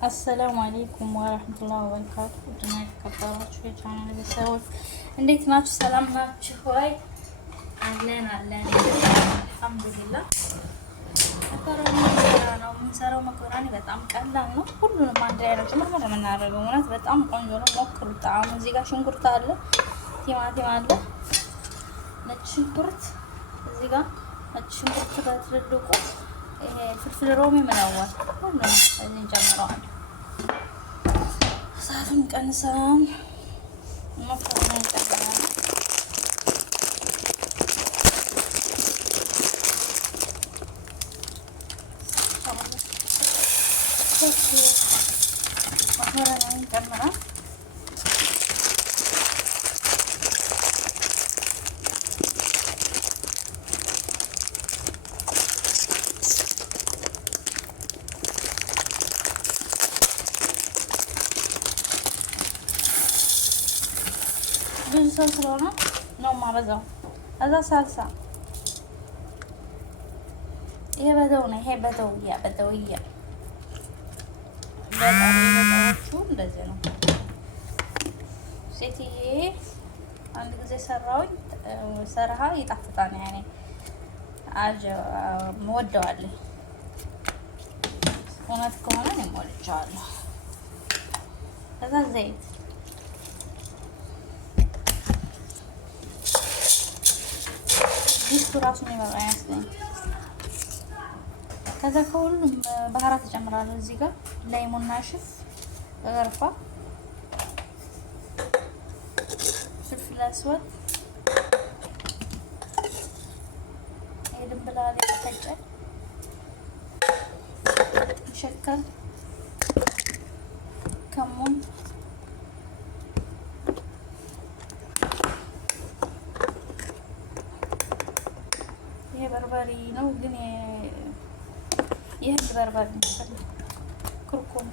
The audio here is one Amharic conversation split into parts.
አሰላሙ አለይኩም ወራህመቱላሂ ወበረካቱ። ድና የተከበራችሁ የቻናል ቤተሰቦች እንዴት ናችሁ? ሰላም ናችሁ ወይ? አለን አልሐምዱሊላህ። መኮረኒ ነው የምንሰራው። መኮረኒ በጣም ቀላል ነው። ሁሉንም አንድ ላይ ነው ጭምር የምናደርገው። እውነት በጣም ቆንጆ ነው። ሞክሩት። ጣዕሙ እዚህ ጋር ሽንኩርት አለ፣ ቲማቲም አለ፣ ነጭ ሽንኩርት እዚህ ጋር ነጭ ሽንኩርት በትልልቁ ይሄ ፍልፍል ሮሚ ምናምን ሁሉም እዚህ እንጨምረዋለን። እሳቱን ቀንሰን መኮረኒ እንጨምራለን። መኮረኒ እንጨምራለን። ብዙ ሰው ስለሆነ ነው የማበዛው። እዛ ሳልሳ ይሄ በደው ነው። ይሄ በደውያ በጣም እንደዚህ ነው። ሴትዬ አንድ ጊዜ ሰራሁኝ። ሰርሃ ይጣፍጣል። ያኔ ወደዋለሁ። እውነት ከሆነ እኔም ወድጄዋለሁ። ከዛ ዘይት ዲስቱ ራሱ ነው የሚበቃ ያስለኝ። ከዛ ከሁሉም ባህራት እጨምራለሁ። እዚህ ጋር ላይሙን ናሽፍ፣ ገርፋ፣ ፍልፍል አስወድ፣ የድንብላል የተፈጨ ሸከል፣ ከሙን፣ ይሄ በርበሬ ነው ግን የህንድ በርበሬ ነው። ኩርኩም፣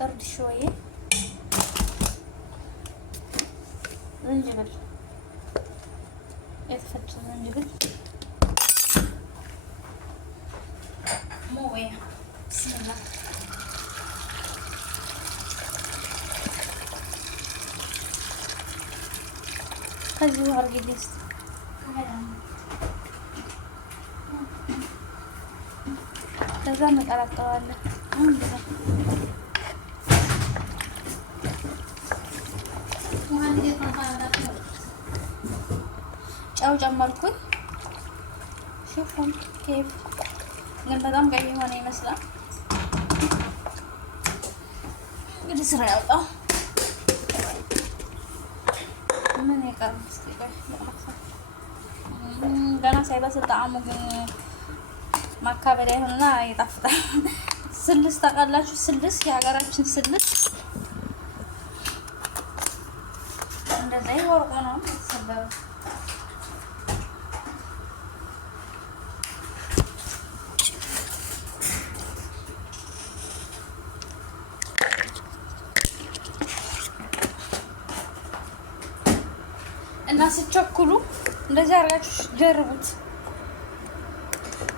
እርድ ሾዬ፣ ዝንጅብል፣ የተፈጨ ዝንጅብል፣ ሞያ ብስሚላ ከዚህ አርግልስ ከዛ እንቀላቅለዋለን። ጨው ጨመርኩኝ። ሹፉን ኬፍ ግን በጣም ቀይ የሆነ ይመስላል። እንግዲህ ስራ ያውጣው። ምን ይቀርም እስቲ ገና ሳይበስል ጣዕሙ ግን ማካበሪያ ይሆንና ይጣፍጣል። ስልስ ታውቃላችሁ? ስልስ የሀገራችን ስልስ እንደዛ ይወርቁ ነው ሰበብ እና ስቸኩሉ እንደዚህ አድርጋችሁ ጀርቡት።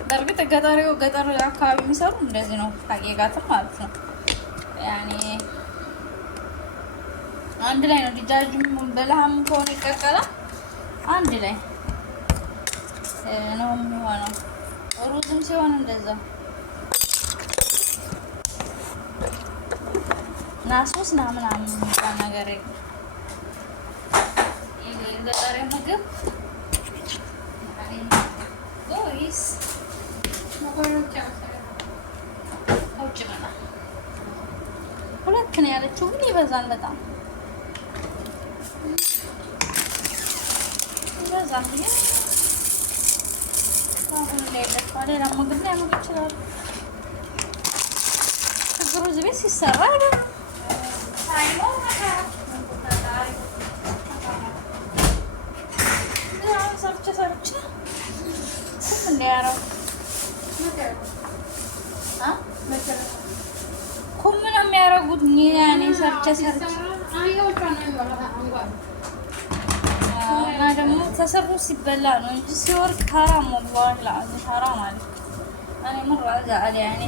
በእርግጥ ገጠር አካባቢ የሚሰሩ እንደዚህ ነው ሀቂቃትም ማለት ነው። ያኔ አንድ ላይ ነው። ዲጃጁም በለሃም ከሆነ ይቀቀላል አንድ ላይ ነው የሚሆነው። ሩዝም ሲሆን እንደዛ ናሶስ ምናምን የሚባል ነገር የለም። ገጠር ምግብ ወይስ ሁለት ነው ያለችው፣ ግን ይበዛል። በጣም ይበዛል። አሁን እንዳይለፋ ሌላ ምግብ ላይ ምግብ ይችላል። ችግሩ እዚህ ቤት ሲሰራ ሰርቼ ስም እንዲያረው ኩም ነው የሚያረጉት። ያኔ ሰርቼ እና ደግሞ ተሰርቶ ሲበላ ነው እንጂ ሲወርድ ሐራም ወላሂ ለአዚም ሐራም አለ። እኔ ምር አዛአለ ያኔ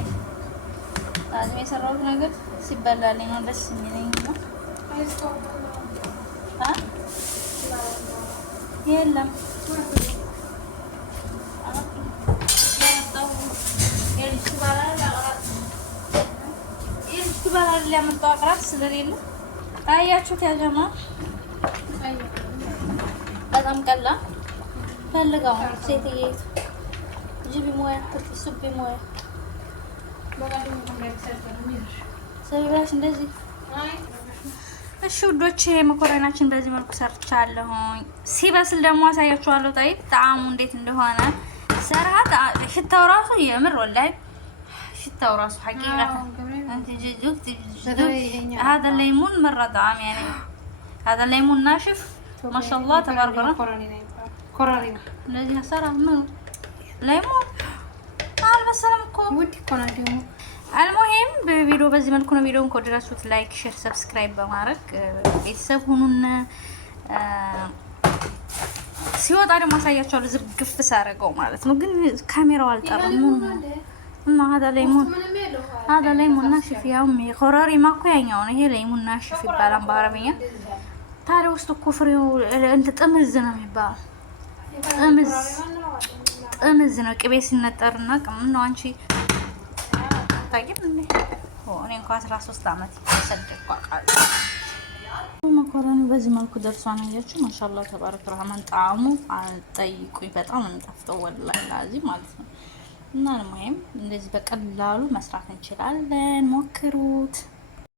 አዚም የሰራሁት ነገር ሲበላልኝ ነው ደስ የሚለኝ ነው። የለም ባላል ያመጣው አቅራት ስለሌለ አያችሁት ያጀማ በጣም ቀላ ፈልጋው ሴትዬ ጅቢ ሞያ ሱቢ ሞያ ሰብራሽ እንደዚህ እሺ ውዶቼ መኮረናችን በዚህ መልኩ ሰርቻለሁኝ። ሲበስል ደግሞ አሳያችኋለሁ። ጠይብ ጣዕሙ እንዴት እንደሆነ ሰራታ ሽታው ራሱ የምር ወላሂ ሽታው ራሱ حقيقة انت جبت هذا الليمون مرة طعم يعني هذا الليمون ناشف ما شاء الله تبارك الله كورارينا الذي صار منه ليمون በሰላምኩም ውድ ኮናዲው المهم በቪዲዮ በዚህ መልኩ ነው። ቪዲዮውን ከወደዳችሁት ላይክ፣ ሼር፣ ሰብስክራይብ በማድረግ ቤተሰብ ሁኑን። ሲወጣ ደግሞ አሳያችኋለሁ ዝርግፍ ሳረገው ማለት ነው። ግን ካሜራው አልጠራም እና هذا ليمون ناشف يا امي ኮረሪማ እኮ ያኛው ነው። ይሄ ለይሙን ናሽፍ ይባላል በአረብኛ። ታዲያ ውስጡ እኮ ፍሬው እንደ ጥምዝ ነው የሚባለው። ጥምዝ ነው ቅቤ ሲነጠርና ቅም ነው። አንቺ ታቂም እኔ እንኳን 13 አመት ተሰደድኩ አቃለሁ። መኮረኒ በዚህ መልኩ ደርሷን አያችሁ። ማሻአላህ ተባረክ ረህማን። ጣዕሙ አልጠይቁኝ በጣም እንጣፍጠው ወላሂ ላዚም ማለት ነው። እና ለማየም እንደዚህ በቀላሉ መስራት እንችላለን። ሞክሩት።